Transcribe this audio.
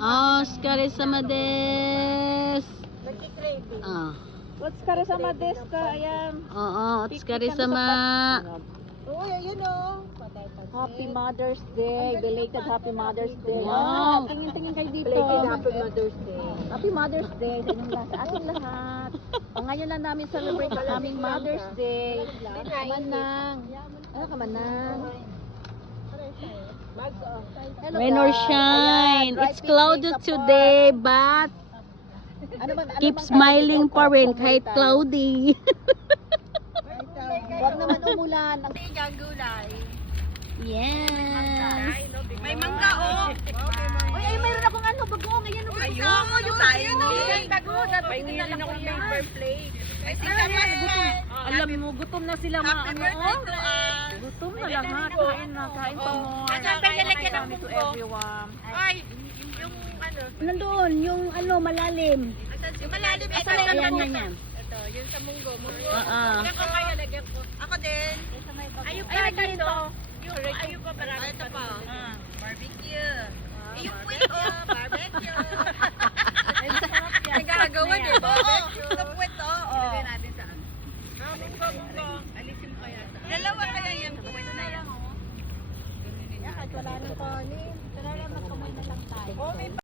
Oscar sama des. Ah. Oscar sama des ka, ayan. Oo, Oscar sama. Oh, ayun oh. Happy Mother's Day. Belated Happy Mother's Day. Wow. Tingin-tingin kayo dito. Belated Happy Mother's Day. Happy Mother's Day sa inyong lahat, sa ating lahat. Ngayon lang namin celebrate ang aming Mother's Day. Kamanang. Ano kamanang? Hello, Rain or guys. shine. Ayan, It's bright cloudy picnic sa today, park. but keep bang smiling kailangan pa rin umuwi kahit tayo? cloudy. Huwag naman umulan. Yes. May mangga oh. Uy, ay mayroon akong ano, bagoong. Ayan, oh, Ayun, bagoong. yung tayo no. Pahingilin ako ng paper plate. Alam mo, gutom na sila mga Happy birthday to us. Gutom na lahat. Kain na, kain pa mo. Asan tayo nalagyan ng to munggo? everyone. Ay, yung ano. Nandoon, yung ano, malalim. Yung malalim ito. Ayan, yan, yan. Ito, yung sa munggo. Oo. Yan ko kaya lagyan ko. Ako din. Ayun pa dito. Ayun pa marami. Ito pa. Barbecue.